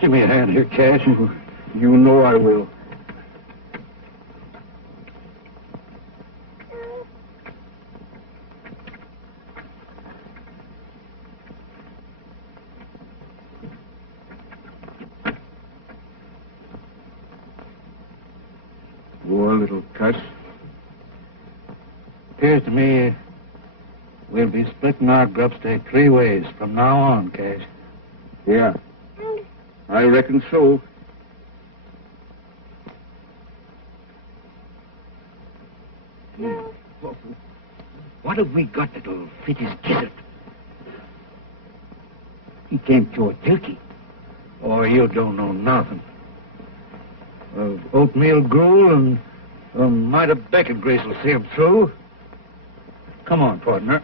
Give me a hand here, Cash. You know I will. Poor little cuss. Appears to me we'll be splitting our grubstake 3 ways from now on, Cash. Yeah. I reckon so. What have we got that'll fit his gizzard? He can't chew a turkey. Oh, you don't know nothing. Oatmeal gruel and a mite of bacon grease will see him through. Come on, partner.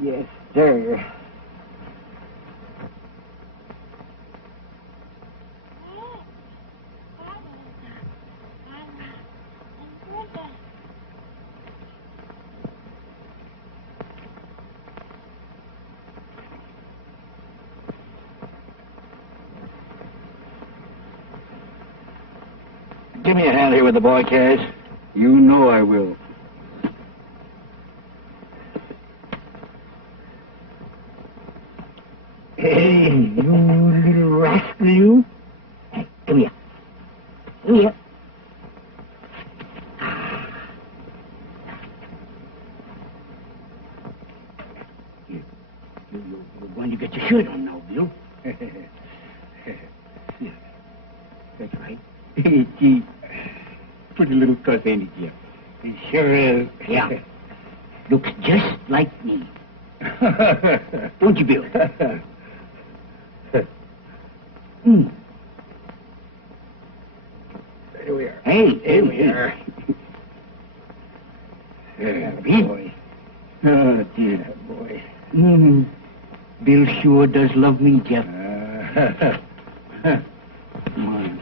Yes, sir. Give me a hand here with the boy, Cash. You know I will. Hey, you little rascal, you. Hey, come here. Come here. You're going to get your shirt on now, Bill. Yeah. That's right. Gee, pretty little cuss, ain't it, Jeff? He sure is. Yeah. Looks just like me. Don't you, Bill? There we are. Hey, Here we are. Yeah, boy. Oh, dear boy. Bill sure does love me, Jeff. Come on.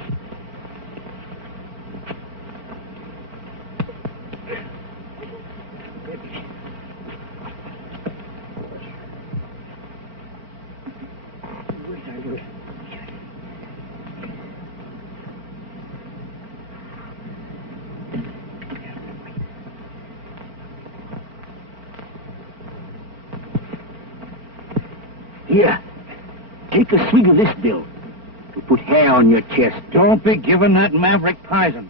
Here, take a swig of this, Bill, to put hair on your chest. Don't be giving that maverick poison.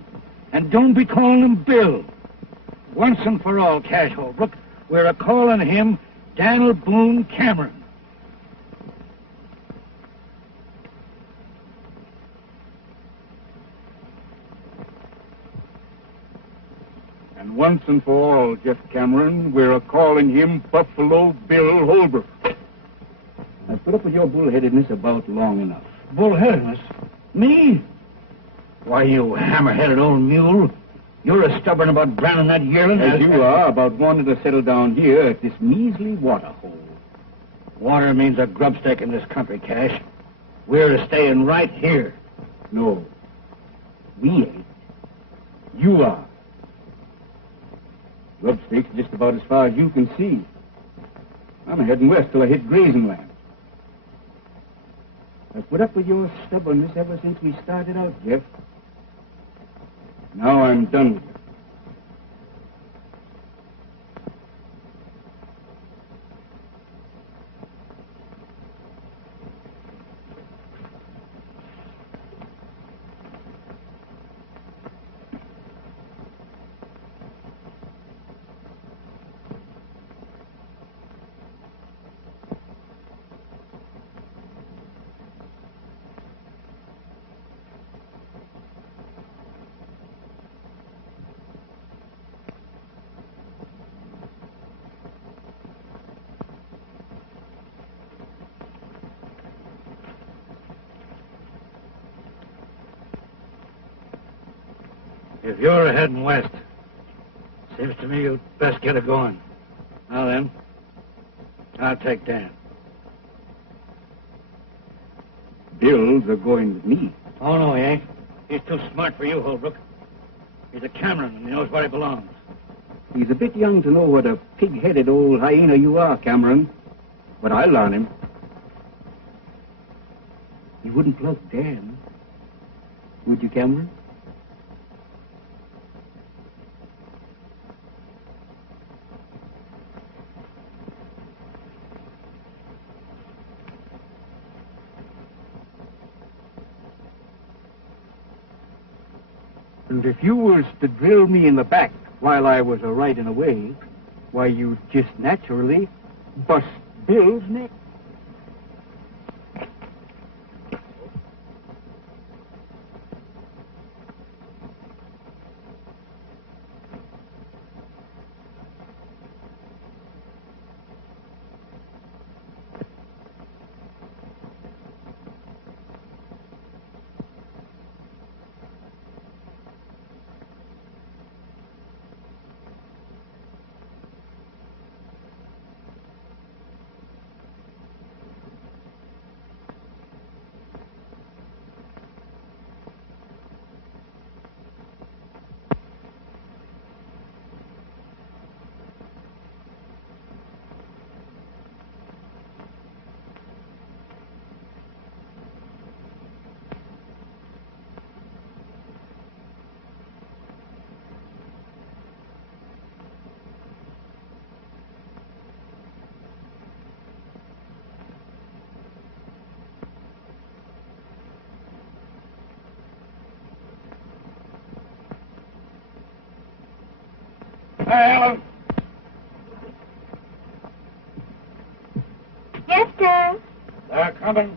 And don't be calling him Bill. Once and for all, Cash Holbrook, we're a-calling him Daniel Boone Cameron. And once and for all, Jeff Cameron, we're a-calling him Buffalo Bill Holbrook. I've put up with your bullheadedness about long enough. Bullheadedness? Me? Why, you hammer-headed old mule. You're as stubborn about drowning that yearling As you are about wanting to settle down here at this measly water hole. Water means a grubstake in this country, Cash. We're staying right here. No, we ain't. You are. Grubstake's just about as far as you can see. I'm heading west till I hit grazing land. I've put up with your stubbornness ever since we started out, Jeff. Now I'm done with you. If you're heading west, seems to me you'd best get it going. Now then, I'll take Dan. Bill's going with me. Oh, no, he ain't. He's too smart for you, Holbrook. He's a Cameron, and he knows where he belongs. He's a bit young to know what a pig-headed old hyena you are, Cameron. But I'll learn him. You wouldn't plug Dan, would you, Cameron? And if you was to drill me in the back while I was a-riding away, why, you'd just naturally bust Bill's neck. Hey, Helen. Yes, sir. They're coming.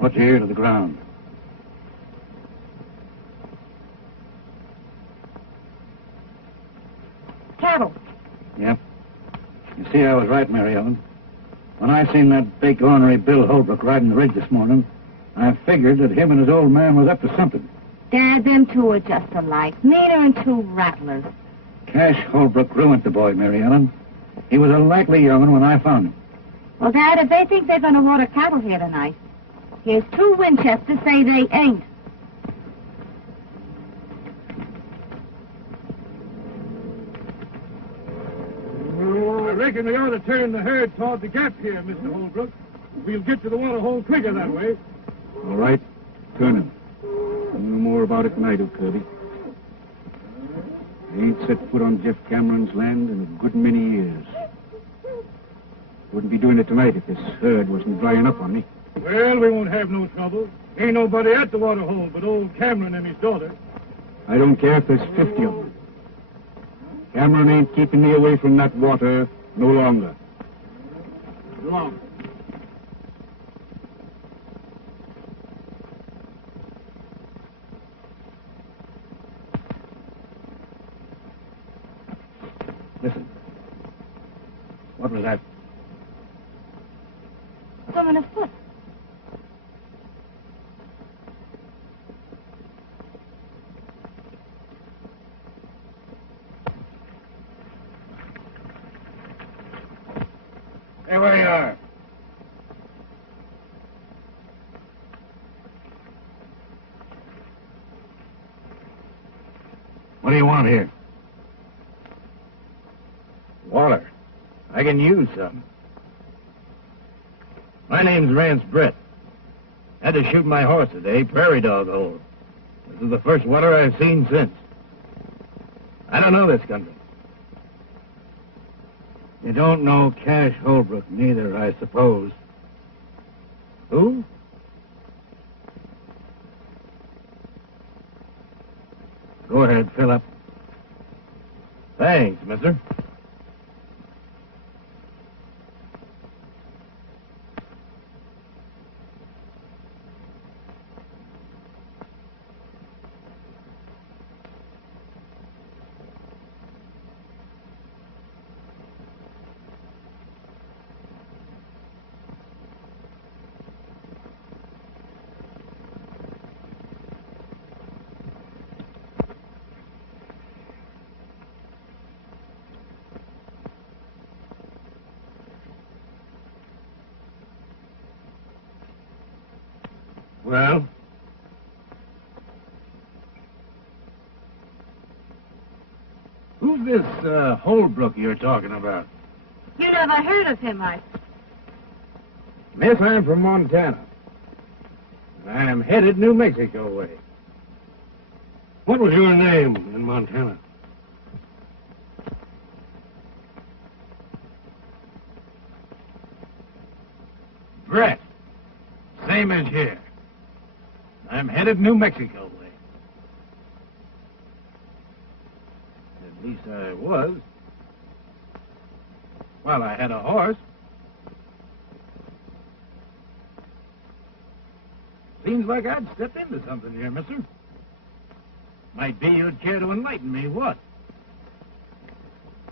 Put your ear to the ground. Cattle. Yep. You see, I was right, Mary Ellen. When I seen that big ornery Bill Holbrook riding the ridge this morning, I figured that him and his old man was up to something. Dad, them two are just alike. Meaner than two rattlers. Cash Holbrook ruined the boy, Mary Ellen. He was a likely young'un when I found him. Well, Dad, if they think they're going to water cattle here tonight, here's two Winchesters say they ain't. I reckon we ought to turn the herd toward the gap here, Mr. Holbrook. We'll get to the water hole quicker that way. All right. Turn him. You know more about it than I do, Kirby. I ain't set foot on Jeff Cameron's land in a good many years. Wouldn't be doing it tonight if this herd wasn't drying up on me. Well, we won't have no trouble. Ain't nobody at the water hole but old Cameron and his daughter. I don't care if there's 50 of them. Cameron ain't keeping me away from that water no longer. Go on. Listen. What was that? Someone afoot. Hey, where you are. What do you want here? Water. I can use some. My name's Rance Brett. Had to shoot my horse today, prairie dog hole. This is the first water I've seen since. I don't know this country. You don't know Cash Holbrook neither, I suppose. Who? Go ahead, fill up. Thanks, mister. Well? Who's this Holbrook you're talking about? You never heard of him, Miss, I'm from Montana. I'm headed New Mexico way. What was your name in Montana? Brett. Same as here. I'm headed New Mexico way. At least I was. Well, I had a horse. Seems like I'd stepped into something here, mister. Might be you'd care to enlighten me, what?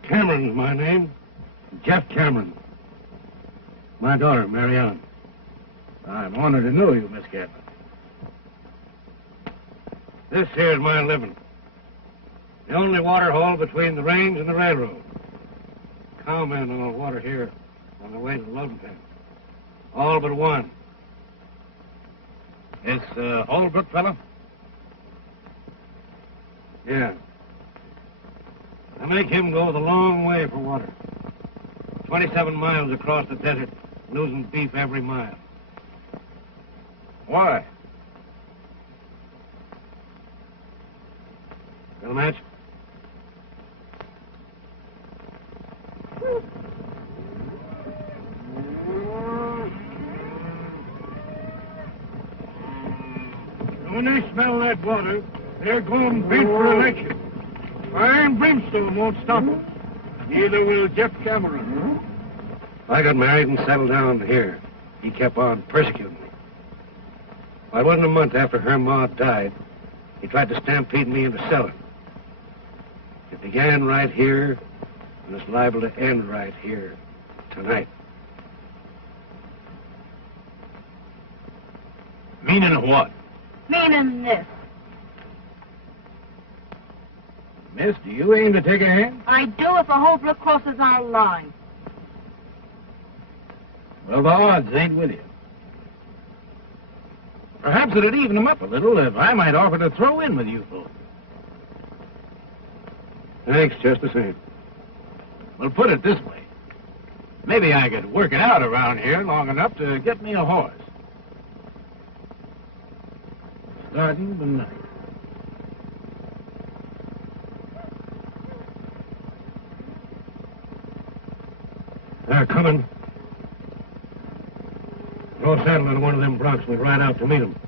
Cameron's my name. Jeff Cameron. My daughter, Marianne. I'm honored to know you, Miss Cameron. This here's my living. The only water hole between the range and the railroad. Cowmen all water here on the way to the loading pen. All but one. This Holbrook fella? Yeah. I make him go the long way for water. 27 miles across the desert, losing beef every mile. Why? Got a match? When they smell that water, they're going bait for election. Fire and brimstone won't stop them. Neither will Jeff Cameron. I got married and settled down here. He kept on persecuting me. Well, it wasn't a month after her ma died. He tried to stampede me into Sellon. It began right here, and it's liable to end right here tonight. Meaning what? Meaning this. Miss, do you aim to take a hand? I do if a Holbrook crosses our line. Well, the odds ain't with you. Perhaps it'd even them up a little if I might offer to throw in with you folks. Thanks, just the same. Well, put it this way. Maybe I could work it out around here long enough to get me a horse. Starting tonight. They're coming. Throw a saddle on one of them broncs and we'll ride out to meet them.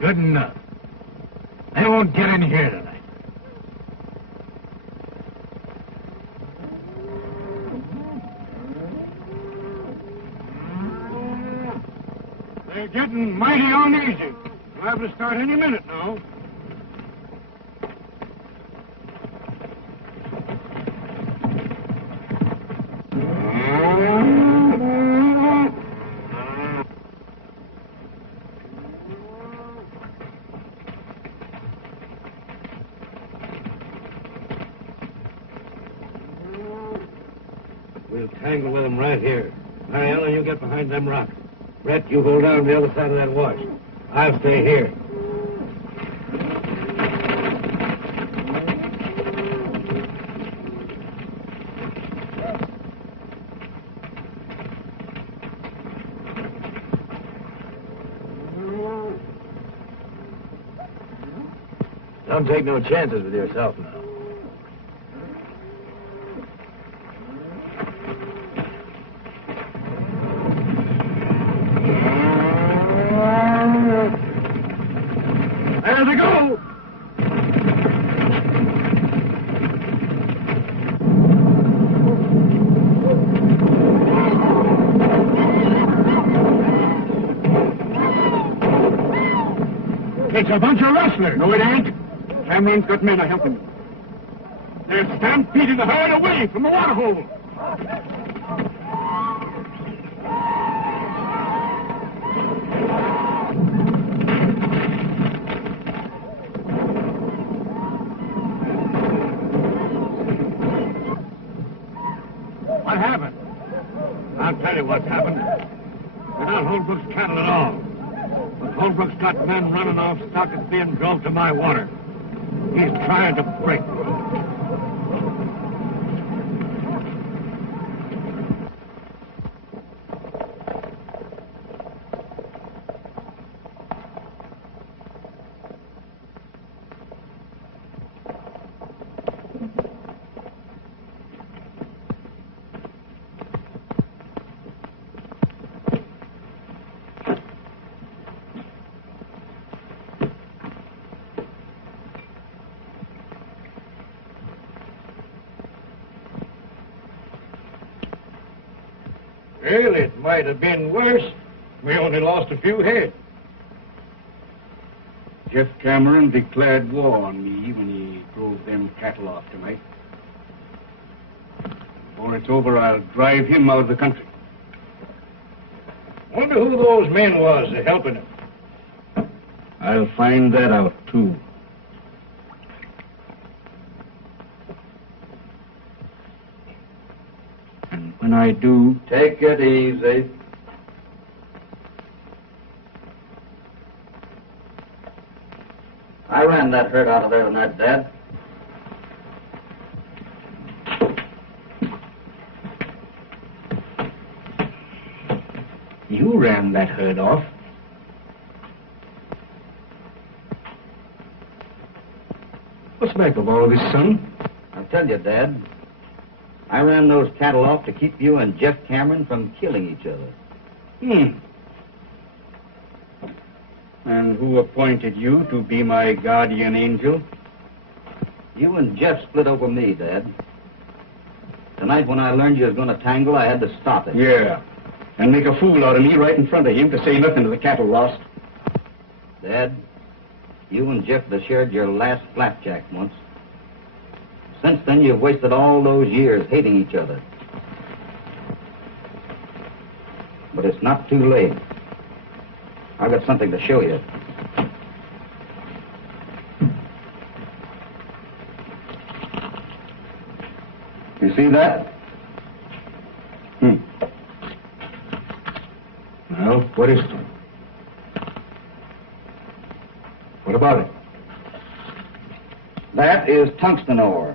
Good enough. They won't get in here tonight. They're getting mighty uneasy. We'll have to start any minute now. We'll tangle with them right here. Mariella, you get behind them rocks. Brett, you hold down the other side of that wash. I'll stay here. Don't take no chances with yourself now. There they go! It's a bunch of rustlers. No, it ain't. Cameron's got men a helping him. They're stampeding the herd away from the water hole. What happened? I'll tell you what's happened. They're not Holbrook's cattle at all. But Holbrook's got men running off stock that's being drove to my water. He's trying to break me. Well, it might have been worse. We only lost a few head. Jeff Cameron declared war on me when he drove them cattle off tonight. Before it's over, I'll drive him out of the country. Wonder who those men was helping him. I'll find that out, too. And when I do... Take it easy. I ran that herd out of there tonight, Dad. You ran that herd off. What's back of all this, son? I'll tell you, Dad. I ran those cattle off to keep you and Jeff Cameron from killing each other. And who appointed you to be my guardian angel? You and Jeff split over me, Dad. Tonight when I learned you was going to tangle, I had to stop it. Yeah. And make a fool out of me right in front of him, to say nothing to the cattle lost. Dad, you and Jeff have shared your last flapjack once. Since then, you've wasted all those years hating each other. But it's not too late. I've got something to show you. You see that? Well, what is it? What about it? That is tungsten ore.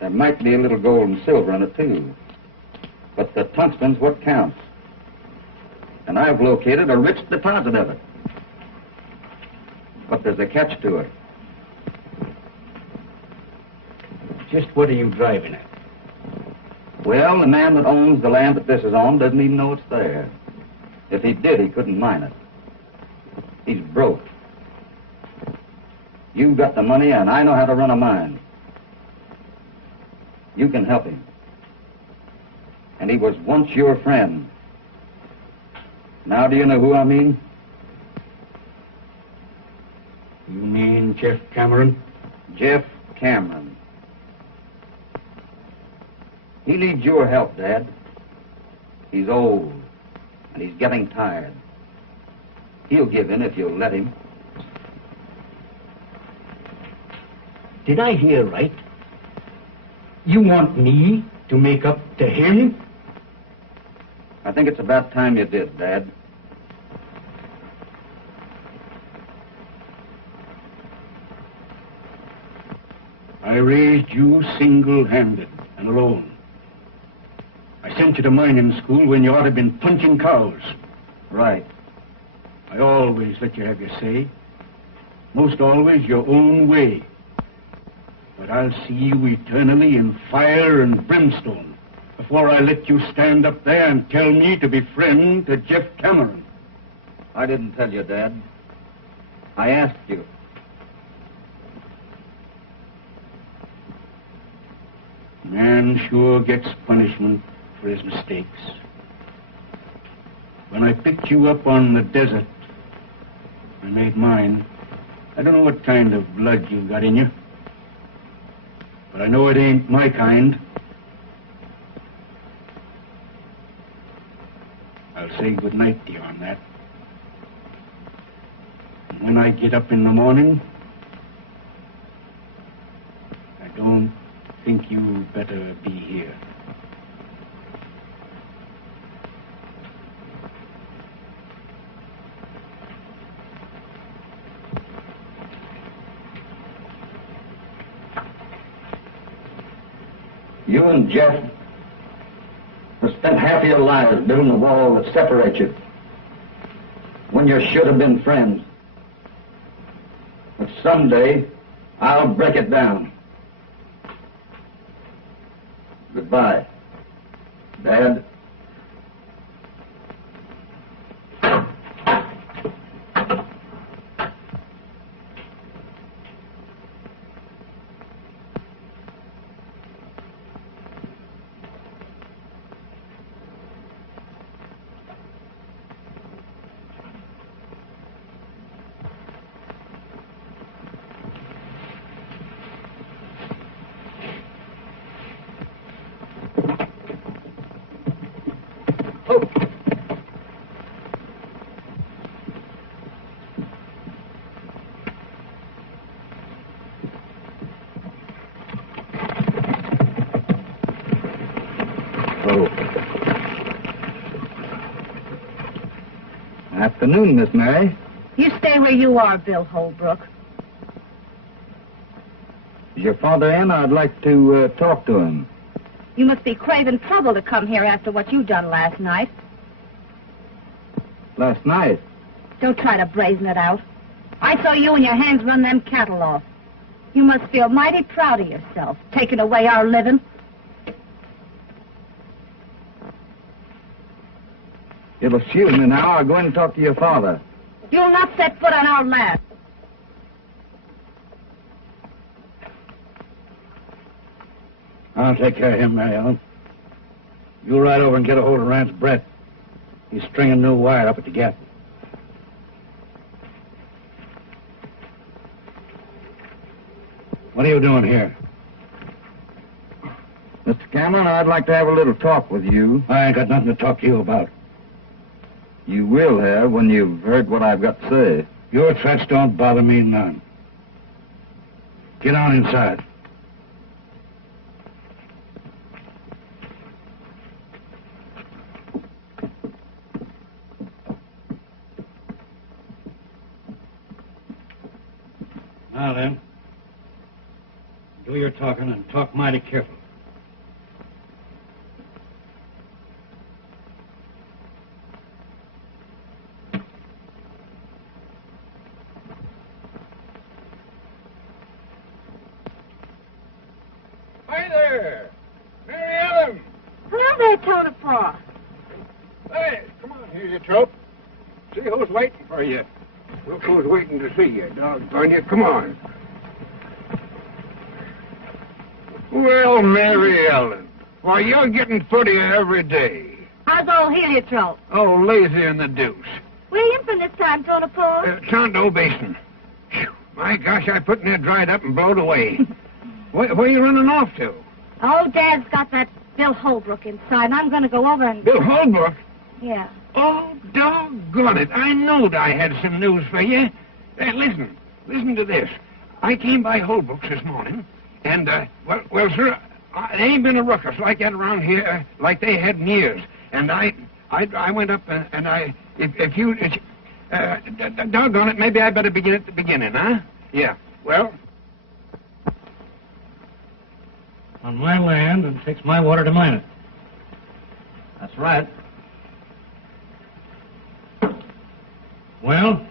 There might be a little gold and silver in it, too. But the tungsten's what counts. And I've located a rich deposit of it. But there's a catch to it. Just what are you driving at? Well, the man that owns the land that this is on doesn't even know it's there. If he did, he couldn't mine it. He's broke. You've got the money, and I know how to run a mine. You can help him. And he was once your friend. Now do you know who I mean? You mean Jeff Cameron? Jeff Cameron. He needs your help, Dad. He's old, and he's getting tired. He'll give in if you'll let him. Did I hear right? You want me to make up to him? I think it's about time you did, Dad. I raised you single-handed and alone. I sent you to mining school when you ought to have been punching cows. Right. I always let you have your say. Most always your own way. But I'll see you eternally in fire and brimstone before I let you stand up there and tell me to be friend to Jeff Cameron. I didn't tell you, Dad. I asked you. Man sure gets punishment for his mistakes. When I picked you up on the desert and made mine, I don't know what kind of blood you got in you. But I know it ain't my kind. I'll say good night to you on that. And when I get up in the morning, I don't think you better be here. You and Jeff have spent half of your lives building a wall that separates you when you should have been friends. But someday, I'll break it down. Goodbye, Dad. Afternoon, Miss Mary. You stay where you are, Bill Holbrook. Is your father in? I'd like to talk to him. You must be craving trouble to come here after what you done last night. Last night? Don't try to brazen it out. I saw you and your hands run them cattle off. You must feel mighty proud of yourself, taking away our living. You'll excuse me now. I'll go in and talk to your father. You'll not set foot on our land. I'll take care of him, Mary Ellen. You ride over and get a hold of Rance Bert. He's stringing new wire up at the gap. What are you doing here? Mr. Cameron, I'd like to have a little talk with you. I ain't got nothing to talk to you about. You will have when you've heard what I've got to say. Your threats don't bother me none. Get on inside. Now then, do your talking and talk mighty careful. Hi there, Mary Ellen. Hello there, Tonopah. Hey, come on here, you trope. See who's waiting for you. Look who's waiting to see you, doggone you. Come on. Well, Mary Ellen, why, you're getting footier every day. How's old heliotrope? Oh, lazy in the deuce. Where you in from this time, Tonopah? Tondo Basin. Phew, my gosh, I put in there dried up and blowed away. Where you running off to? Oh, Dad's got that Bill Holbrook inside, and I'm going to go over and... Bill Holbrook? Yeah. Oh, doggone it. I knowed I had some news for you. Listen to this. I came by Holbrook's this morning, and, well, sir, there ain't been a ruckus like that around here like they had in years. And I went up and if you, doggone it, maybe I better begin at the beginning, huh? Yeah, well... On my land, and takes my water to mine it. That's right. Well,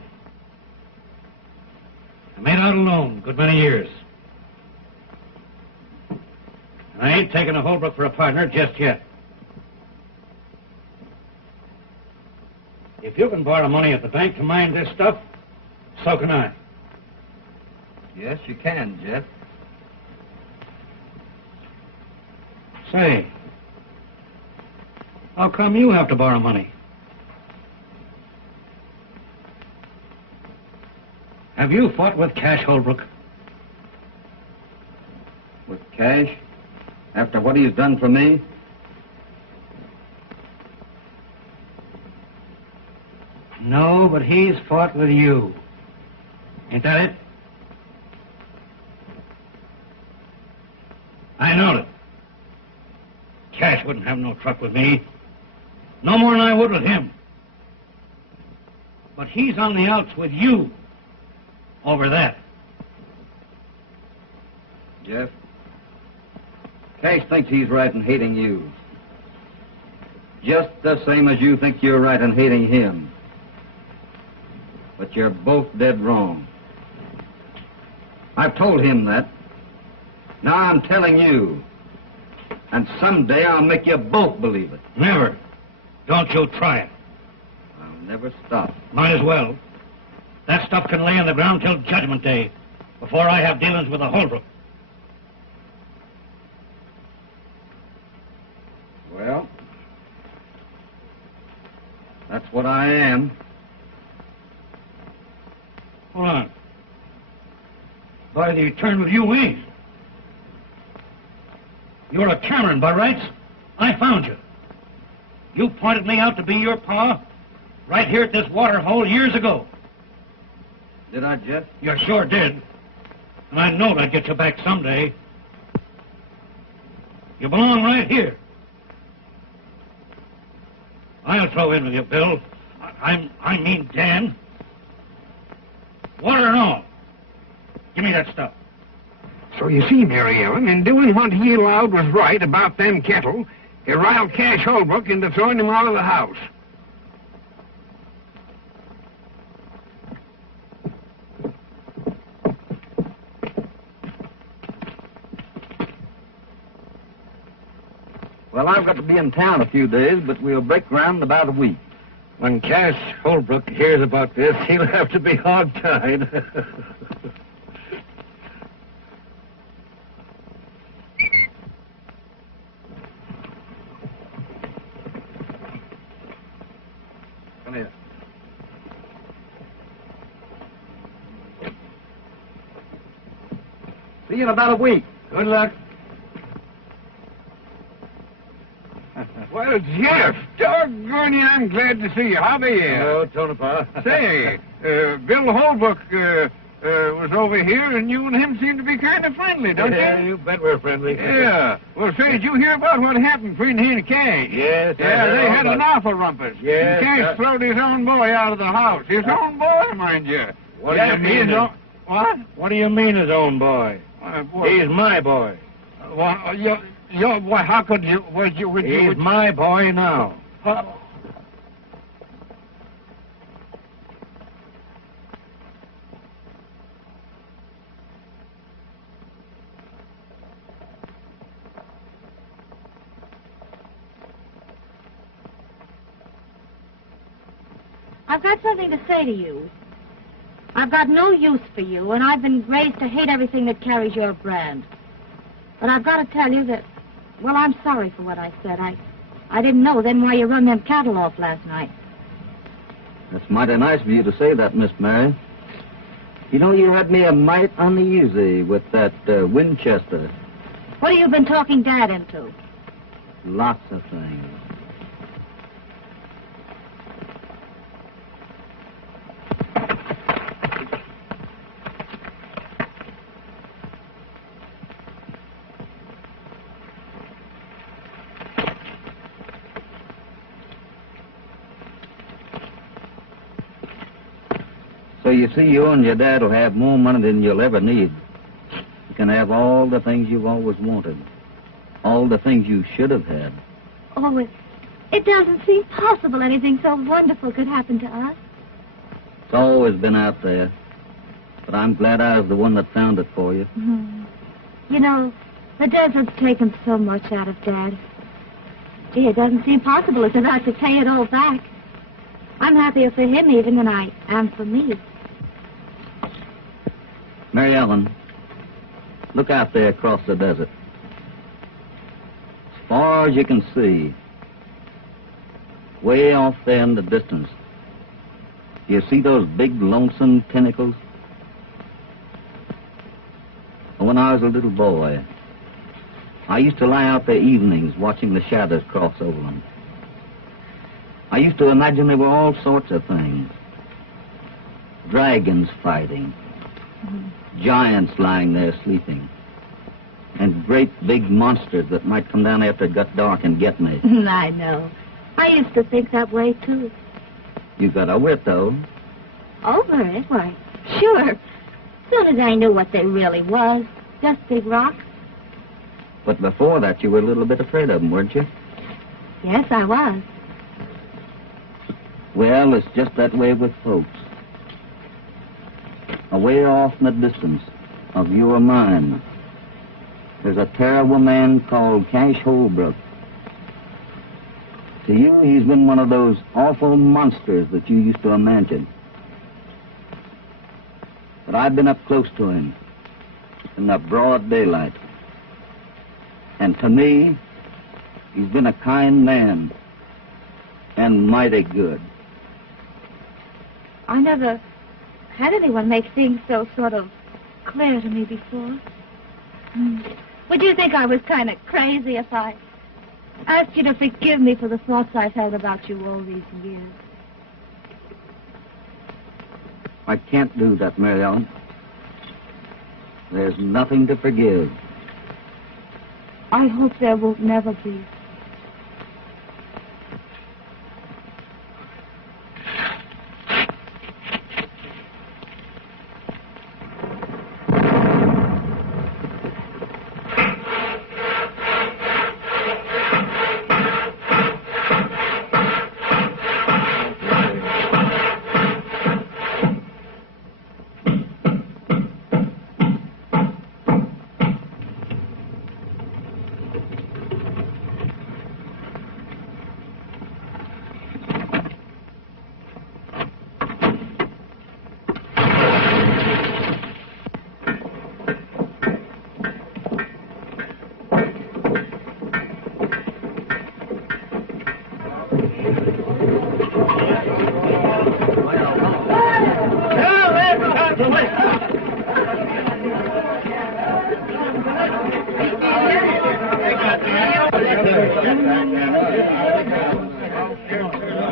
I made out alone a good many years. And I ain't taking a Holbrook for a partner just yet. If you can borrow money at the bank to mine this stuff, so can I. Yes, you can, Jeff. Say, how come you have to borrow money? Have you fought with Cash Holbrook? With Cash? After what he's done for me? No, but he's fought with you. Ain't that it? I know it. Cash wouldn't have no truck with me. No more than I would with him. But he's on the outs with you over that. Jeff, Cash thinks he's right in hating you. Just the same as you think you're right in hating him. But you're both dead wrong. I've told him that. Now I'm telling you. And someday I'll make you both believe it. Never. Don't you try it. I'll never stop. Might as well. That stuff can lay on the ground till Judgment Day, before I have dealings with the Holbrook. Well, that's what I am. Hold on. By the eternal you ain't. You're a Cameron by rights. I found you. You pointed me out to be your pa right here at this water hole years ago. Did I, Jeff? You sure did. And I knowed I'd get you back someday. You belong right here. I'll throw in with you, Bill. I mean Dan. Water and all. Give me that stuff. So you see, Mary Ellen, in doing what he allowed was right about them kettle, he riled Cash Holbrook into throwing him out of the house. Well, I've got to be in town a few days, but we'll break ground in about a week. When Cash Holbrook hears about this, he'll have to be hog-tied. Come here. See you in about a week. Good luck. Well, Jeff, doggone you, I'm glad to see you. How be you? Hello, Tonopah. Say, Bill Holbrook was over here, and you and him seem to be kind of friendly, don't Yeah, you? you bet we're friendly. Yeah. Well, say, did you hear about what happened between he and Cash? Yes, I Yeah, heard they all had about an it. awful rumpus. Yes, And Cash throwed his own boy out of the house. His own boy, mind you. What Yeah, do you mean? his own... What? What do you mean his own boy? He's my boy. Well, why, how could you... Would you... He's my boy now. I've got something to say to you. I've got no use for you, and I've been raised to hate everything that carries your brand. But I've got to tell you that, well, I'm sorry for what I said. I didn't know then why you run them cattle off last night. That's mighty nice of you to say that, Miss Mary. You know, you had me a mite uneasy with that Winchester. What have you been talking Dad into? Lots of things. So you see, you and your dad will have more money than you'll ever need. You can have all the things you've always wanted. All the things you should have had. Oh, it doesn't seem possible anything so wonderful could happen to us. It's always been out there. But I'm glad I was the one that found it for you. Mm. You know, the desert's taken so much out of Dad. Gee, it doesn't seem possible as if I could pay it all back. I'm happier for him even than I am for me. Mary Ellen, look out there across the desert. As far as you can see, way off there in the distance, do you see those big lonesome tentacles? When I was a little boy, I used to lie out there evenings watching the shadows cross over them. I used to imagine there were all sorts of things. Dragons fighting, giants lying there sleeping, and great big monsters that might come down after it got dark and get me. I know. I used to think that way, too. You got over it, though. Over it? Why, sure. As soon as I knew what they really was, just big rocks. But before that, you were a little bit afraid of them, weren't you? Yes, I was. Well, it's just that way with folks. Away off in the distance of you or mine, there's a terrible man called Cash Holbrook. To you, he's been one of those awful monsters that you used to imagine. But I've been up close to him in the broad daylight. And to me, he's been a kind man and mighty good. I never had anyone make things so sort of clear to me before. Would you think I was kind of crazy if I asked you to forgive me for the thoughts I've held about you all these years? I can't do that, Mary Ellen. There's nothing to forgive. I hope there will never be.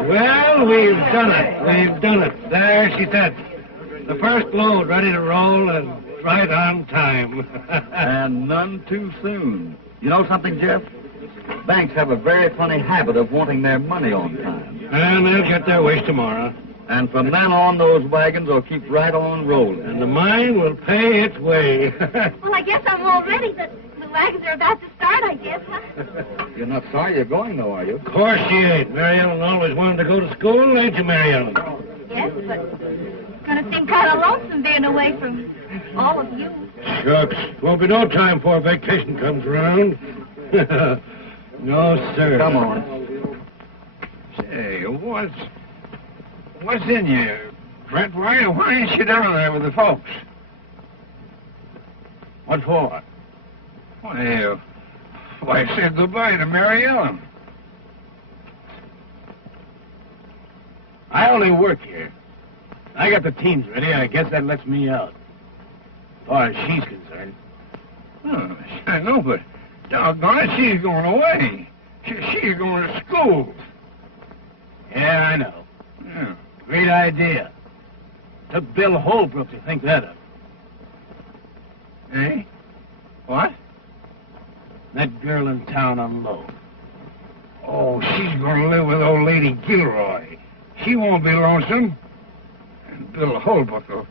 Well, we've done it. We've done it. There she sits. The first load ready to roll and right on time. And none too soon. You know something, Jeff? Banks have a very funny habit of wanting their money on time. And they'll get their wish tomorrow. And from then on, those wagons will keep right on rolling. And the mine will pay its way. Well, I guess I'm all ready. The wagons are about to start, I guess, huh? You're not sorry you're going, though, are you? Of course she ain't. Mary Ellen always wanted to go to school, ain't you, Mary Ellen? Yes, but it's going to seem kind of lonesome being away from all of you. Shucks. Won't be no time before vacation comes around. No, sir. Come on. Say, what's in you? Brett, why ain't you down there with the folks? What for? Well, why say goodbye to Mary Ellen? I only work here. I got the teams ready. I guess that lets me out. As far as she's concerned. Oh, I know, but doggone it, she's going away. She's going to school. Yeah, I know. Yeah. Great idea. Took Bill Holbrook to think that up. Eh? What? That girl in town on low. Oh, she's going to live with old lady Gilroy. She won't be lonesome. And Bill Holbrook will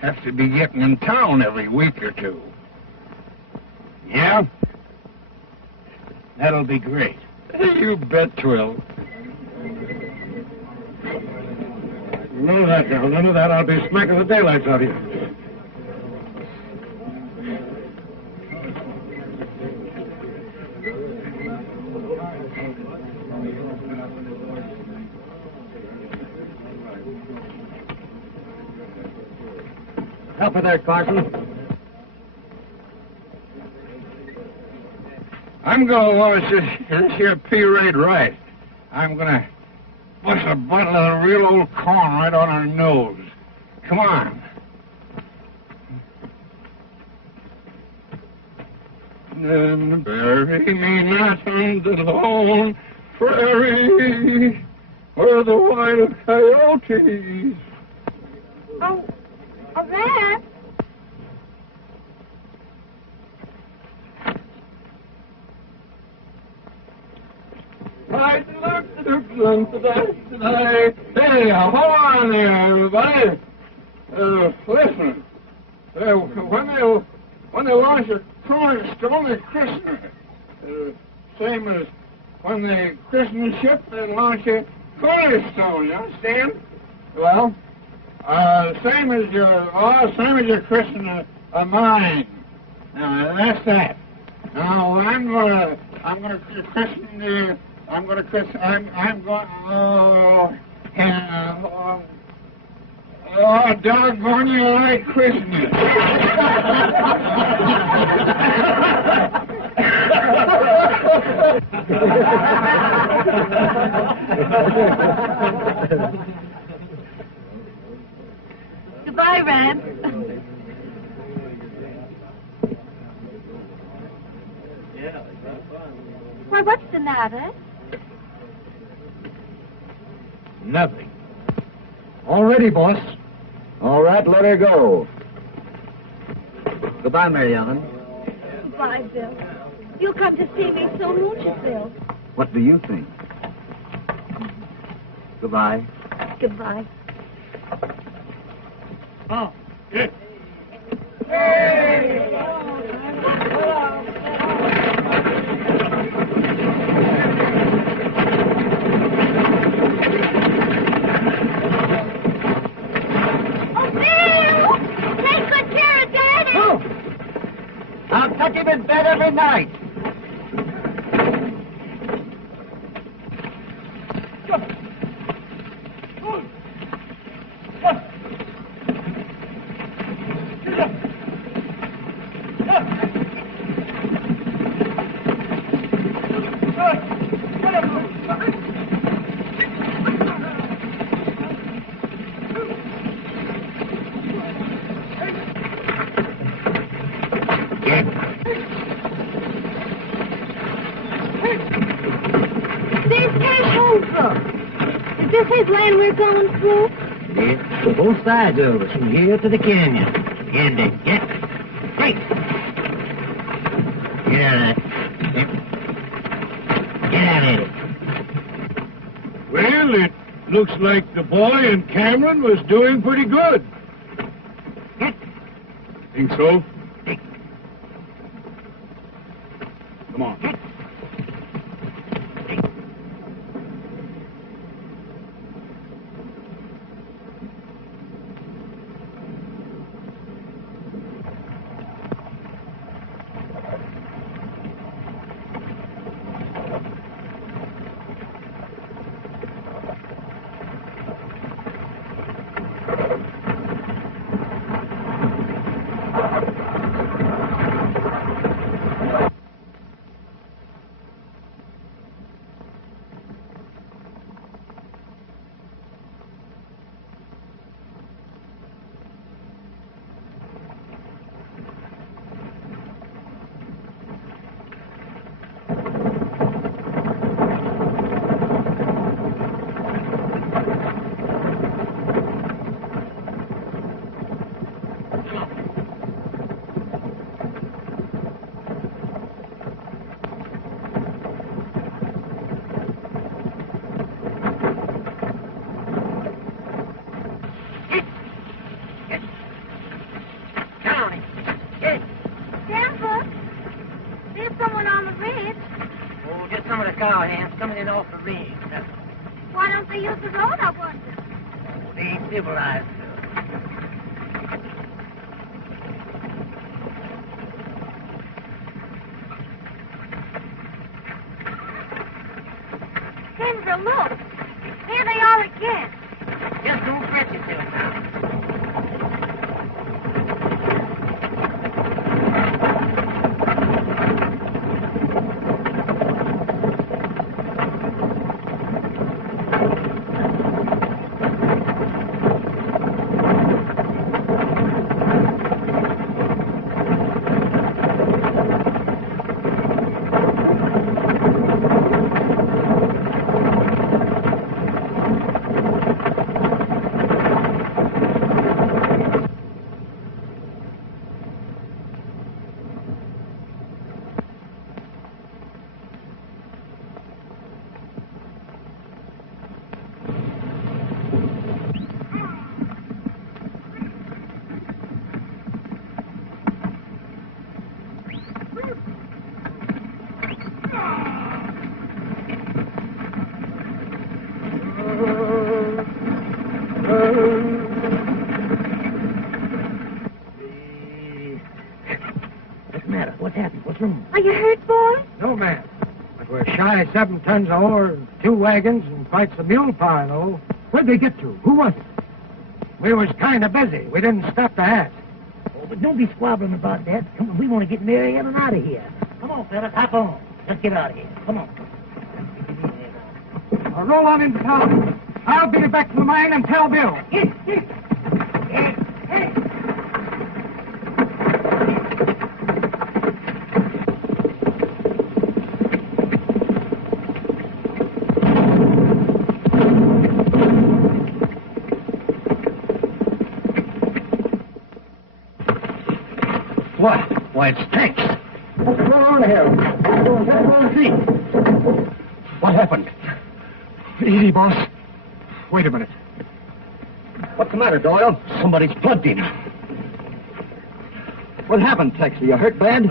have to be getting in town every week or two. Yeah? That'll be great. You bet 'twill. None of that, girl. None of that. I'll be smacking the daylights out of you. Help her there, Carson. I'm going to wash this here pea right. I'm going to push a bottle of real old corn right on her nose. Come on. Then bury me not on the lone prairie where the wild coyotes. Oh, Rance. Hey, hold on there, everybody. Listen. When they wash your cornerstone at Christmas. Same as when they christen a ship, they launch a cornerstone, you understand? Well, same as your christen a mine. Now, that's that. Now, I'm gonna christen oh, doggone you, I christen it. Goodbye, Rance. Why, what's the matter? Nothing. All ready, boss. All right, let her go. Goodbye, Mary Ellen. Goodbye, Bill. You'll come to see me soon, won't you, Bill? What do you think? Goodbye. Goodbye. Oh, good. I'll tuck him in bed every night. Is this his land we're going through? Yeah, both sides of us, from here to the canyon. And get hey! Get out of there. Get out of it. Well, it looks like the boy and Cameron was doing pretty good. Think so? Come on. Coming in off the ridge. Why don't they use the road, I wonder? Oh, they ain't civilized. Kendra, look. Here they are again. Just don't fret yourself now. Aye, 7 tons of ore, and 2 wagons, and quite some mule power, though. Where'd they get to? Who was it? We was kind of busy. We didn't stop to ask. Oh, but don't be squabbling about that. Come on, we want to get Mary Ellen out of here. Come on, fellas, hop on. Let's get out of here. Come on. I'll roll on into town. I'll beat it back to the mine and tell Bill. What? Why, it's tanks. What's going on here? What happened? Easy, boss. Wait a minute. What's the matter, Doyle? Somebody's plugged in. What happened, Tex? Are you hurt bad?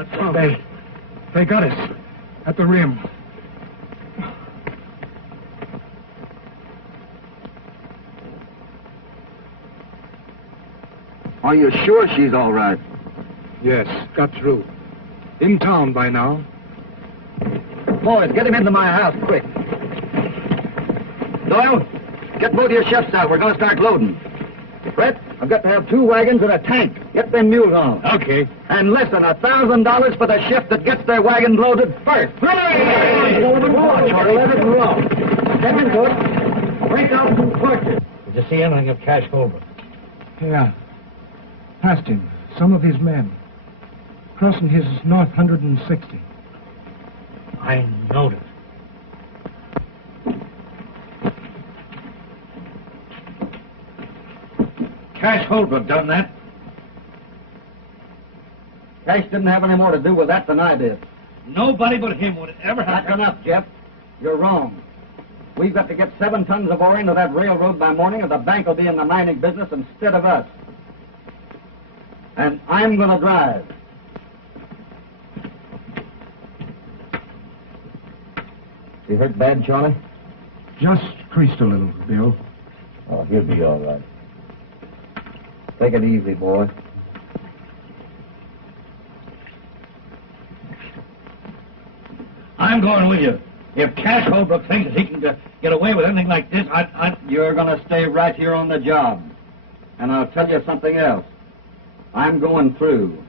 They got us at the rim. Are you sure she's all right? Yes, got through. In town by now. Boys, get him into my house, quick. Doyle, get both of your chefs out. We're going to start loading. Brett, I've got to have 2 wagons and a tank. Get them mules on. Okay. And listen, $1,000 for the chef that gets their wagon loaded first. Hooray! Let it roll. Step into it. Break out some torches. Did you see anything of Cash Holbrook? Yeah. Past him. Some of his men. Crossing his north 160. I noticed. Cash Holbrook done that. Cash didn't have any more to do with that than I did. Nobody but him would ever have... That's enough, Jeff. You're wrong. We've got to get 7 tons of ore into that railroad by morning, or the bank will be in the mining business instead of us. And I'm going to drive. You hurt bad, Charlie? Just creased a little, Bill. Oh, he'll be all right. Take it easy, boy. I'm going with you. If Cash Holbrook thinks he can get away with anything like this, You're going to stay right here on the job. And I'll tell you something else. I'm going through.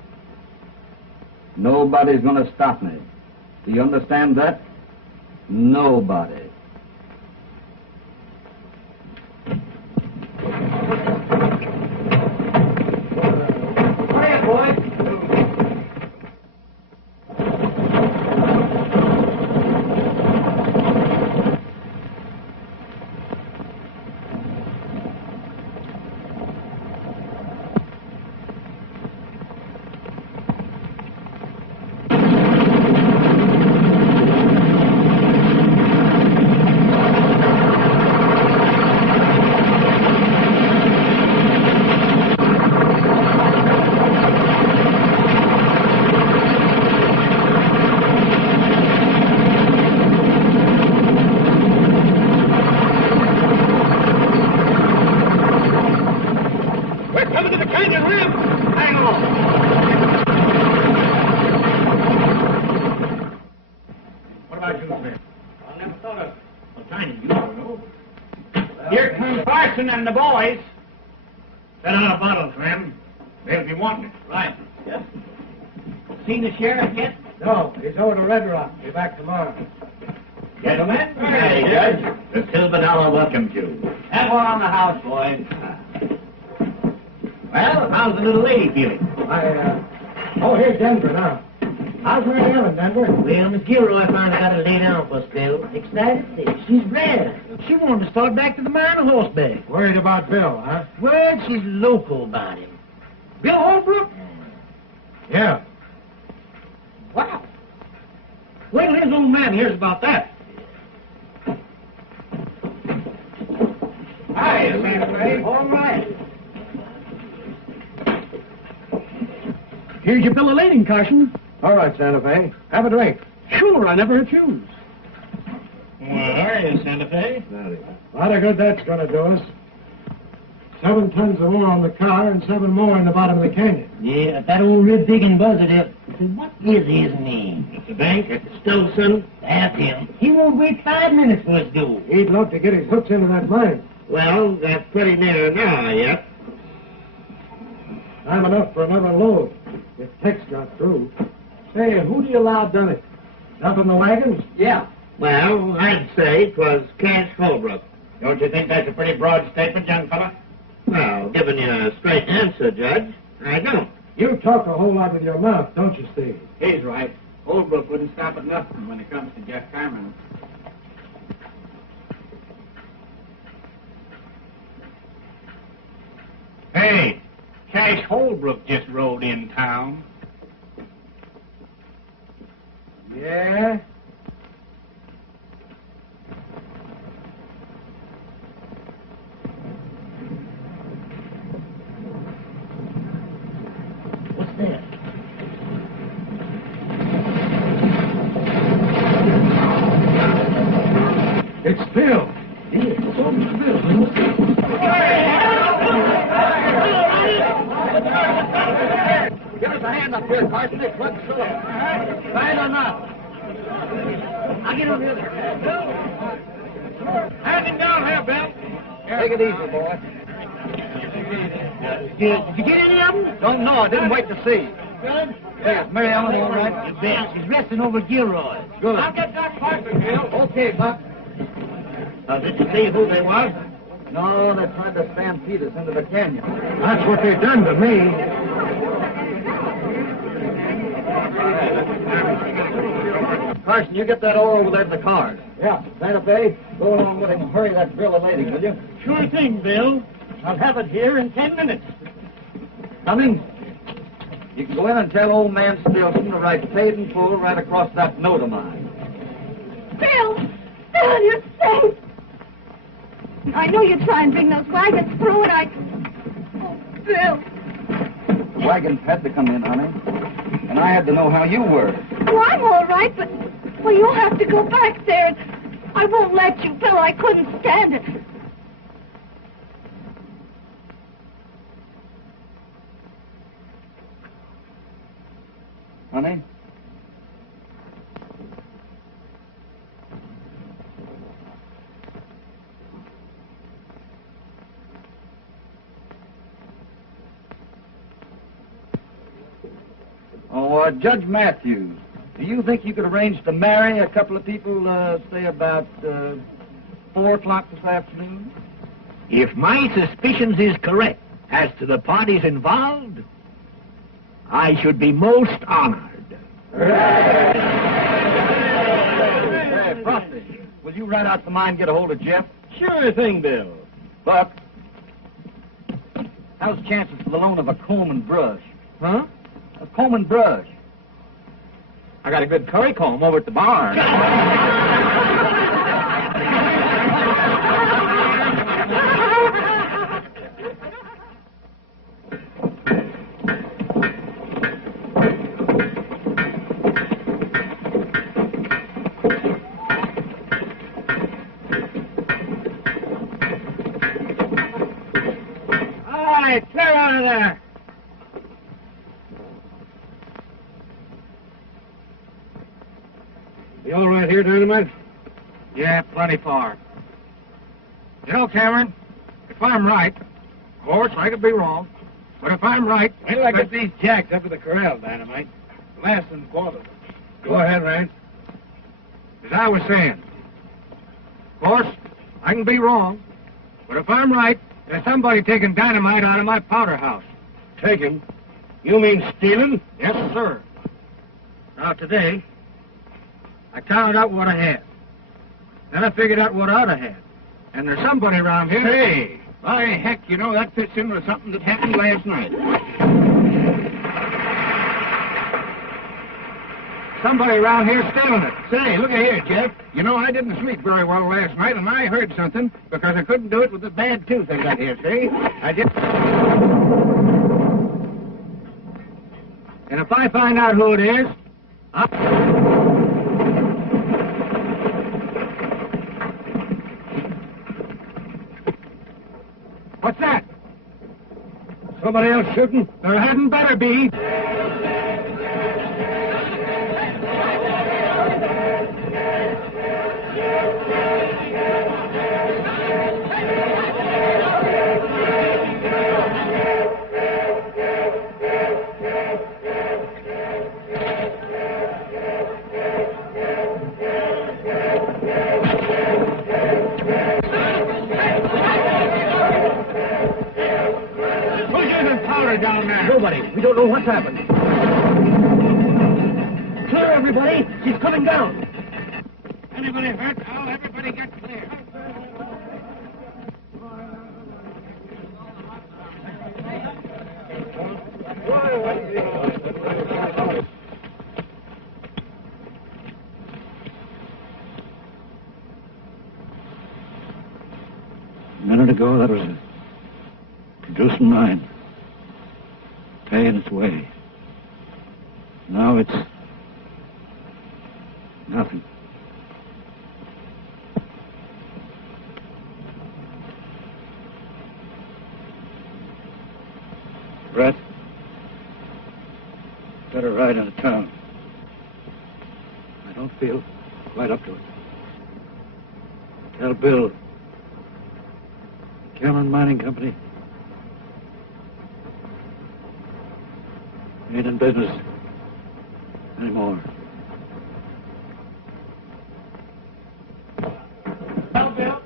Nobody's going to stop me. Do you understand that? Nobody. Here come Carson and the boys. Set on a bottle, Clem. They'll be wanting it. Right. Yep. Seen the sheriff yet? No, he's over to Red Rock. Be back tomorrow. Gentlemen? Hey, Judge. The silver dollar welcomes you. Have one on the house, boys. Well, how's the little lady feeling? Oh, here's Denver now. How's Mary Ellen, Denver? Well, Miss Gilroy finally got to lay down for a spell. Excited? She's ready. She wanted to start back to the mine on horseback. Worried about Bill, huh? Well, she's local about him. Bill Holbrook? Yeah. Wow. Wait till his old man hears about that. Hi, Santa Fe. All right. Here's your bill of lading, Carson. All right, Santa Fe. Have a drink. Sure, I never refuse. Where are you, Santa Fe? A lot of good that's going to do us. 7 tons of ore on the car and 7 more in the bottom of the canyon. Yeah, that old rib digging buzzard there. What is his name? The bank at the Stolson, that's him. He won't wait 5 minutes for us go. He'd love to get his hooks into that mine. Well, that's pretty near now yet. Time enough for another load, if Tex got through. Hey, who do you allow done it? Up in the wagons? Yeah. Well, I'd say 'twas Cash Holbrook. Don't you think that's a pretty broad statement, young fella? Well, giving you a straight answer, Judge, I don't. You talk a whole lot with your mouth, don't you, Steve? He's right. Holbrook wouldn't stop at nothing when it comes to Jeff Cameron. Hey, Cash Holbrook just rode in town. Yeah? What's that? It's Bill. Give us a hand up here, Carson. It's what's so. Fine or not? I'll get over here. Hand him down here, Bill. Take it easy, boy. Did you get any of them? Don't know. I didn't wait to see. Good. Hey, is Mary Ellen all right? You bet. She's resting over Gilroy. Good. I'll get that Carson, Bill. Okay, Buck. Did you see who they was? No, they tried to stampede us into the canyon. That's what they done to me. Carson, you get that ore over there to the cars. Yeah. Santa Fe, go along with him and hurry that drill lady, will you? Sure thing, Bill. I'll have it here in 10 minutes. Coming? You can go in and tell old man Stilson to write paid in full right across that note of mine. Bill! Bill, you're safe! I know you try and bring those wagons through, and Oh, Bill! The wagons had to come in, honey. And I had to know how you were. Well, I'm all right, but... Well, you'll have to go back there. I won't let you, Bill. I couldn't stand it. Honey? Oh, Judge Matthews, do you think you could arrange to marry a couple of people, say about 4 o'clock this afternoon? If my suspicions is correct as to the parties involved, I should be most honored. Hey, Frosty, will you ride out the mine and get a hold of Jeff? Sure thing, Bill. Buck, how's chances for the loan of a comb and brush? Huh? A comb and brush. I got a good curry comb over at the barn. All right, clear out of there. You all right here, Dynamite? Yeah, plenty far. You know, Cameron, if I'm right, of course, I could be wrong, but if I'm right... Wait till I get these jacks up at the corral, Dynamite. Last and quarter. Go ahead, Rance. As I was saying, of course, I can be wrong, but if I'm right, there's somebody taking dynamite out of my powder house. Taking? You mean stealing? Yes, sir. Now, today, I counted out what I had. Then I figured out what I ought to have. And there's somebody around here... Hey, by heck, you know, that fits in with something that happened last night. Somebody around here stealing it. Say, look here, Jeff. You know, I didn't sleep very well last night, and I heard something because I couldn't do it with the bad tooth I got here, see? I just... And if I find out who it is, What's that? Somebody else shooting? There hadn't better be. Down there. Nobody. We don't know what's happened. Clear, everybody. She's coming down. Anybody hurt? Oh, everybody get clear. A minute ago, that was a producing mine. Paying its way. Now it's nothing. Brett, better ride into town. I don't feel quite up to it. Tell Bill, Cameron Mining Company ain't in business anymore. Well, Bill,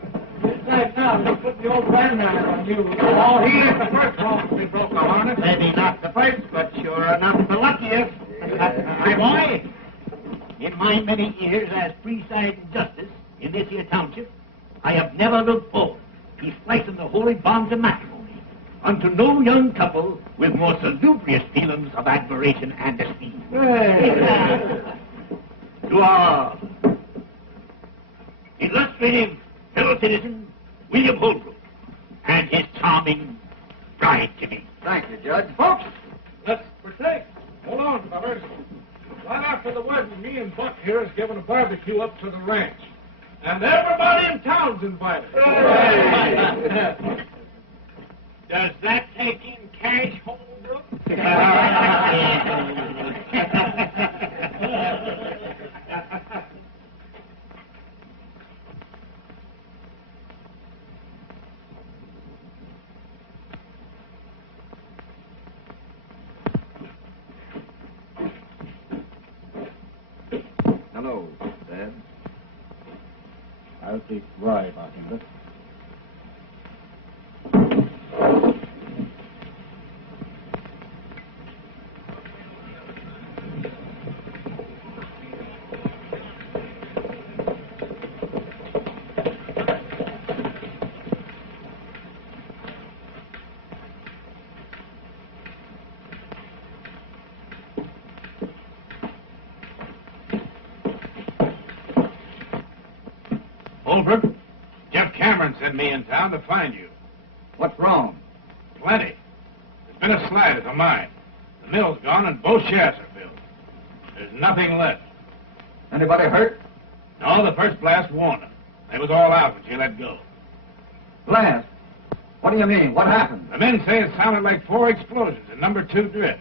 inside now, they put the old Dynamite on you. Oh, he is the first one to be broke a harness. Maybe not the first, but sure enough the luckiest. My boy, in my many years as presiding justice in this here township, I have never looked forward to splicing the holy bonds of matrimony unto no young couple with more salubrious feelings of admiration and esteem. To our illustrative fellow citizen, William Holbrook, and his charming bride-to-be. Thank you, Judge. Folks, let's proceed. Hold on, fellas. Right after the wedding, me and Buck here is giving a barbecue up to the ranch. And everybody in town's invited. Does that take in cash, Holbrook? Hello, Dad. I'll take rye, bartender. Holbrook, Jeff Cameron sent me in town to find you. What's wrong? Plenty. There's been a slide at the mine. The mill's gone and both shafts are filled. There's nothing left. Anybody hurt? No, the first blast warned them. They was all out when she let go. Blast? What do you mean? What happened? The men say it sounded like 4 explosions in number 2 drift.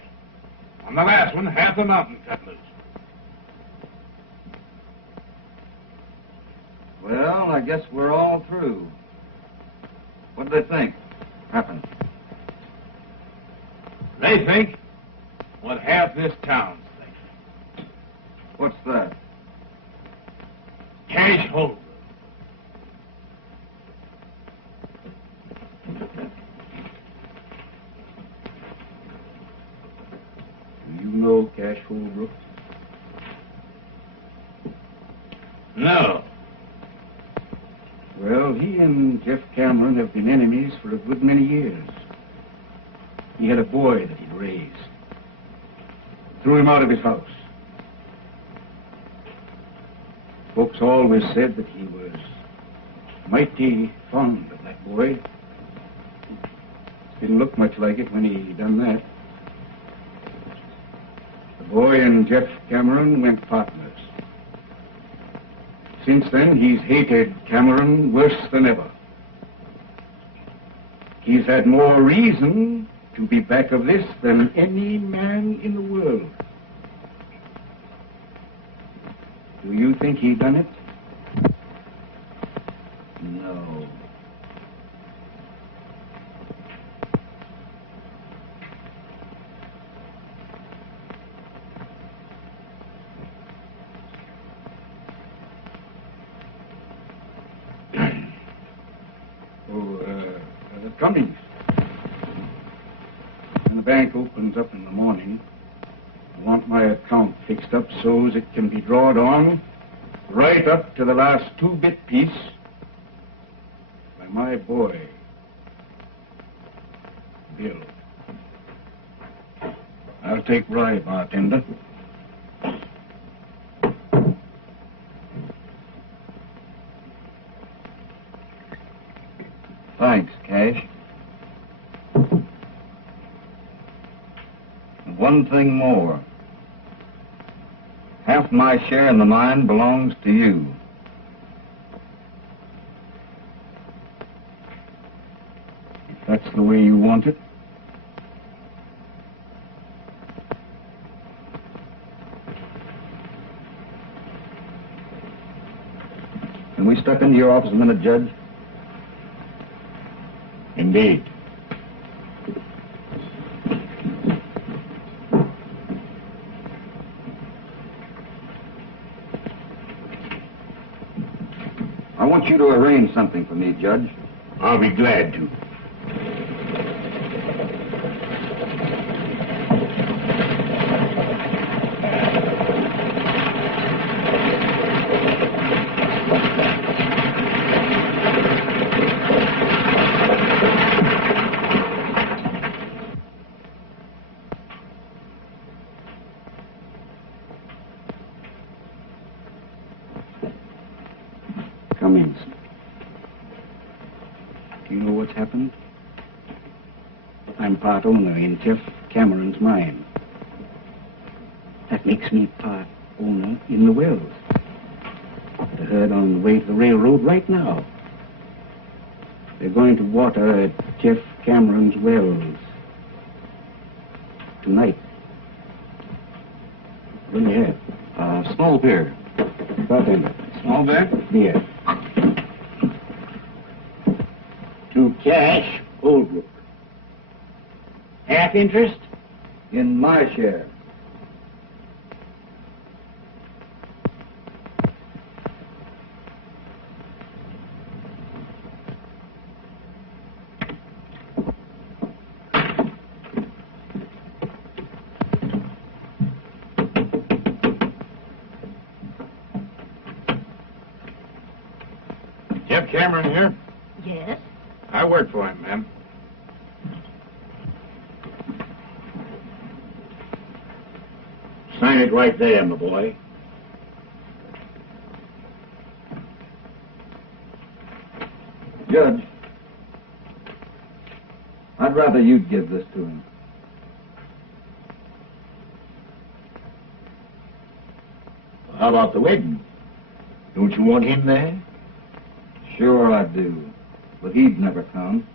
On the last one, half the mountain cut loose. Well, I guess we're all through. What do they think happened? They think what half this town's thinking. What's that? Cash Holbrook. Do you know Cash Holbrook? No. Well, he and Jeff Cameron have been enemies for a good many years. He had a boy that he'd raised. Threw him out of his house. Folks always said that he was mighty fond of that boy. Didn't look much like it when he done that. The boy and Jeff Cameron went partners. Since then, he's hated Cameron worse than ever. He's had more reason to be back of this than any man in the world. Do you think he done it? No. Cummings. When the bank opens up in the morning, I want my account fixed up so as it can be drawed on right up to the last 2-bit piece by my boy, Bill. I'll take rye, bartender. Thanks, Cash. And one thing more. Half my share in the mine belongs to you. If that's the way you want it. Can we step into your office a minute, Judge? Indeed. I want you to arrange something for me, Judge. I'll be glad to. Cummings. Do you know what's happened? I'm part owner in Jeff Cameron's mine. That makes me part owner in the wells. The herd on the way to the railroad right now. They're going to water at Jeff Cameron's wells tonight. What do you have? Small beer. Bartender. Small beer? Beer. To Cash, Holbrook. Half interest? In my share. Jeff Cameron here? Yes? I work for him, ma'am. Sign it right there, my boy. Judge, I'd rather you'd give this to him. How about the wedding? Don't you want him there? Sure I do, but he'd never come.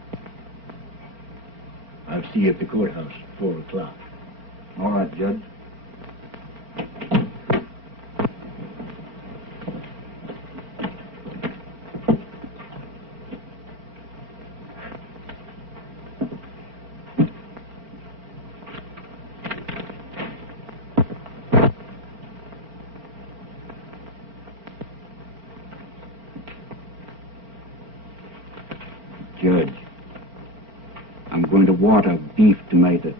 I'll see you at the courthouse at 4 o'clock. All right, Judge. Judge, I'm going to water beef tonight at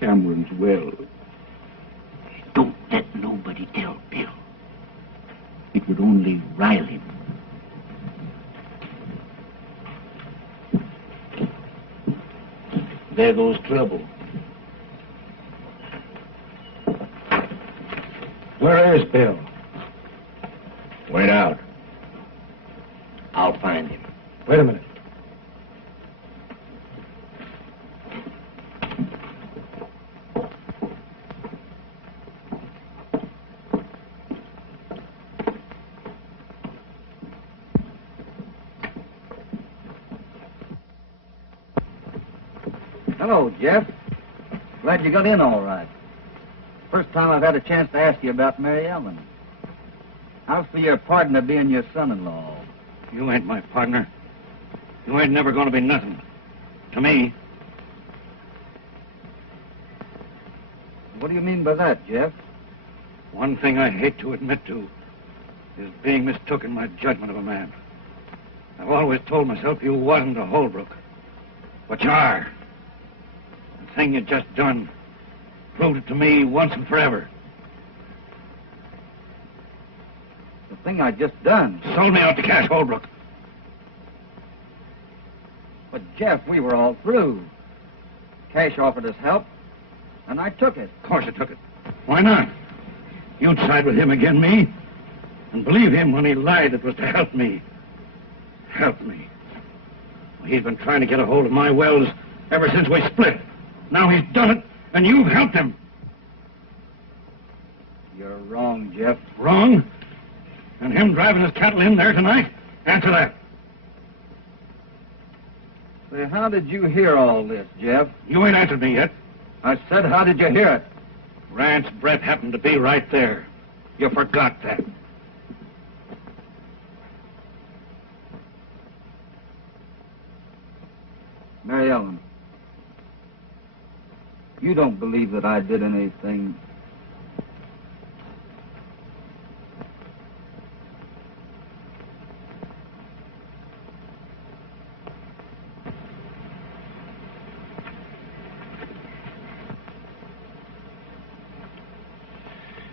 Cameron's well. Don't let nobody tell Bill. It would only rile him. There goes trouble. Where is Bill? Went out. I'll find him. Wait a minute. Hello, Jeff. Glad you got in all right. First time I've had a chance to ask you about Mary Ellen. How's for your partner being your son-in-law? You ain't my partner. You ain't never going to be nothing. To me. What do you mean by that, Jeff? One thing I hate to admit to is being mistook in my judgment of a man. I've always told myself you wasn't a Holbrook. But you are. The thing you just done proved it to me once and forever. The thing I just done? Sold me out to cash, Holbrook. But, Jeff, we were all through. Cash offered us help, and I took it. Of course I took it. Why not? You'd side with him against me, and believe him when he lied it was to help me. Help me. He's been trying to get a hold of my wells ever since we split. Now he's done it, and you've helped him. You're wrong, Jeff. Wrong? And him driving his cattle in there tonight? Answer that. Say, how did you hear all this, Jeff? You ain't answered me yet. I said, how did you hear it? Rance Brett happened to be right there. You forgot that. Mary Ellen, you don't believe that I did anything.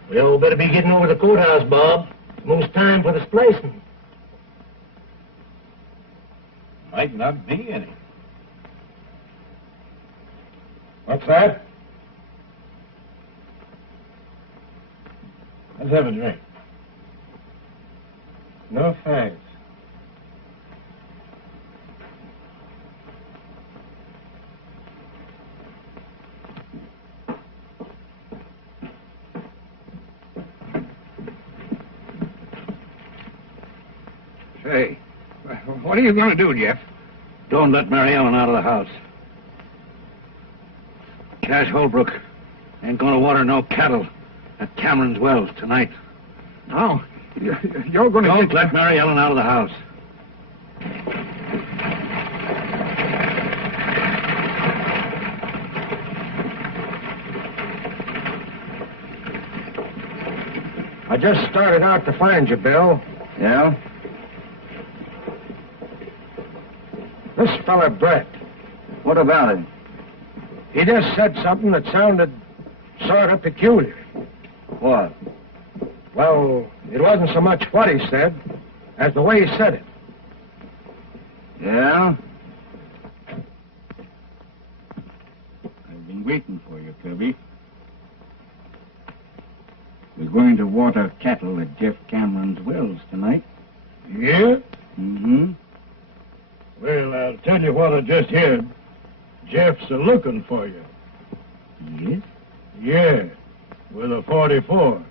Well, better be getting over to the courthouse, Bob. Most time for the splicing. Might not be any. What's that? Let's have a drink. No thanks. Say, what are you going to do, Jeff? Don't let Mary Ellen out of the house. Cash Holbrook ain't going to water no cattle at Cameron's wells tonight. No, you're going to... Don't let Mary Ellen out of the house. I just started out to find you, Bill. Yeah? This fella, Bert. What about him? He just said something that sounded sort of peculiar. What? Well, it wasn't so much what he said as the way he said it. Yeah? I've been waiting for you, Kirby. We're going to water cattle at Jeff Cameron's wells tonight. Yeah? Mm-hmm. Well, I'll tell you what I just heard. Jeff's a-looking for you. Yes? Yeah, with a 44.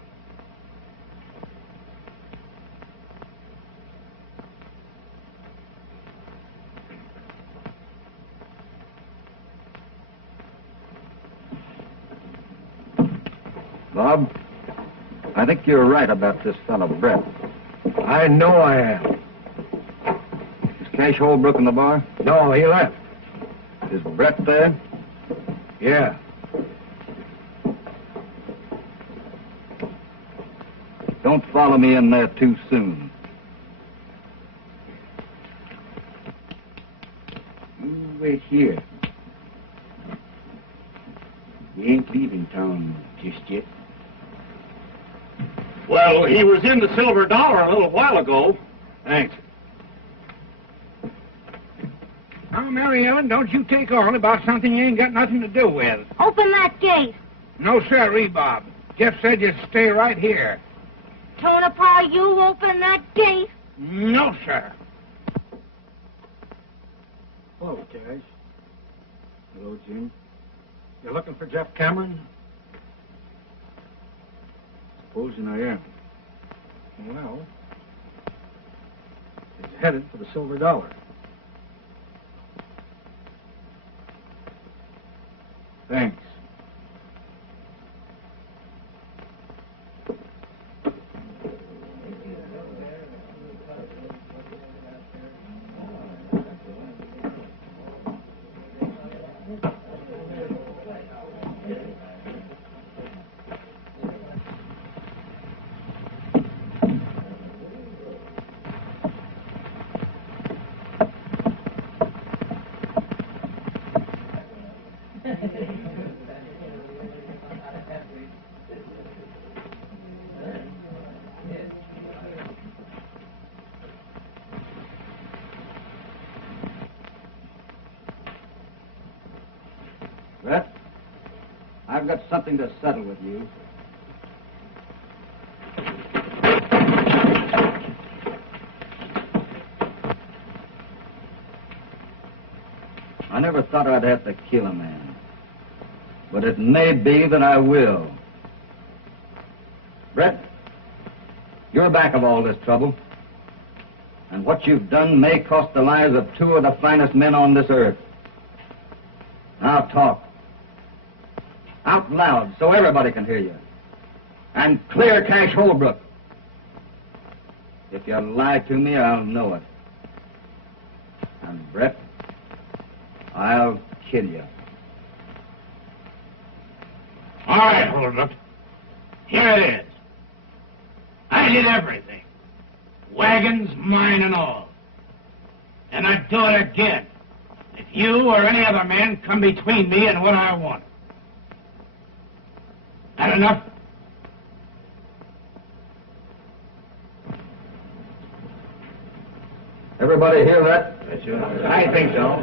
Bob, I think you're right about this fellow, Bert. I know I am. Is Cash Holbrook in the bar? No, he left. Is Bret there? Yeah. Don't follow me in there too soon. You wait here. We ain't leaving town just yet. Well, he was in the Silver Dollar a little while ago. Thanks. Now, Mary Ellen, don't you take on about something you ain't got nothing to do with. Open that gate. No, sirree, Bob. Jeff said you'd stay right here. Tonopah, you open that gate. No, sir. Hello, Cash. Hello, Jim. You looking for Jeff Cameron? Supposing I am. Well, he's headed for the Silver Dollar. Thanks. I've got something to settle with you. I never thought I'd have to kill a man. But it may be that I will. Brett, you're back of all this trouble. And what you've done may cost the lives of two of the finest men on this earth. Now talk. Out loud so everybody can hear you. And clear cash Holbrook. If you lie to me, I'll know it. And Brett, I'll kill you. All right, Holbrook. Here it is. I did everything. Wagons, mine and all. And I'd do it again if you or any other man come between me and what I want. That enough? Everybody hear that? I think so.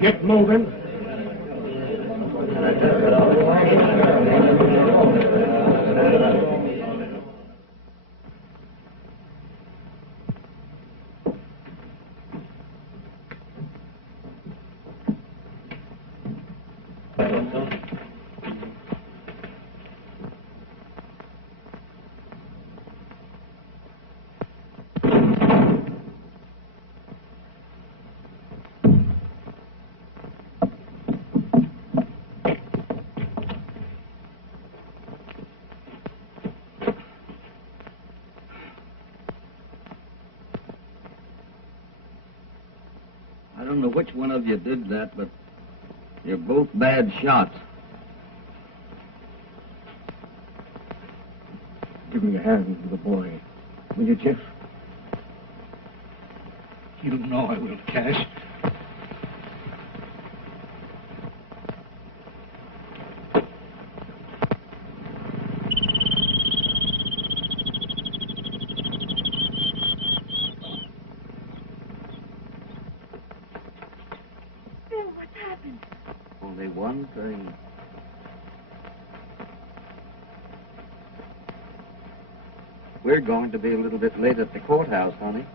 Get moving. I don't know which one of you did that, but you're both bad shots. Give me a hand with the boy. Will you, Jeff? You know I will, Cash. Only one thing. We're going to be a little bit late at the courthouse, honey.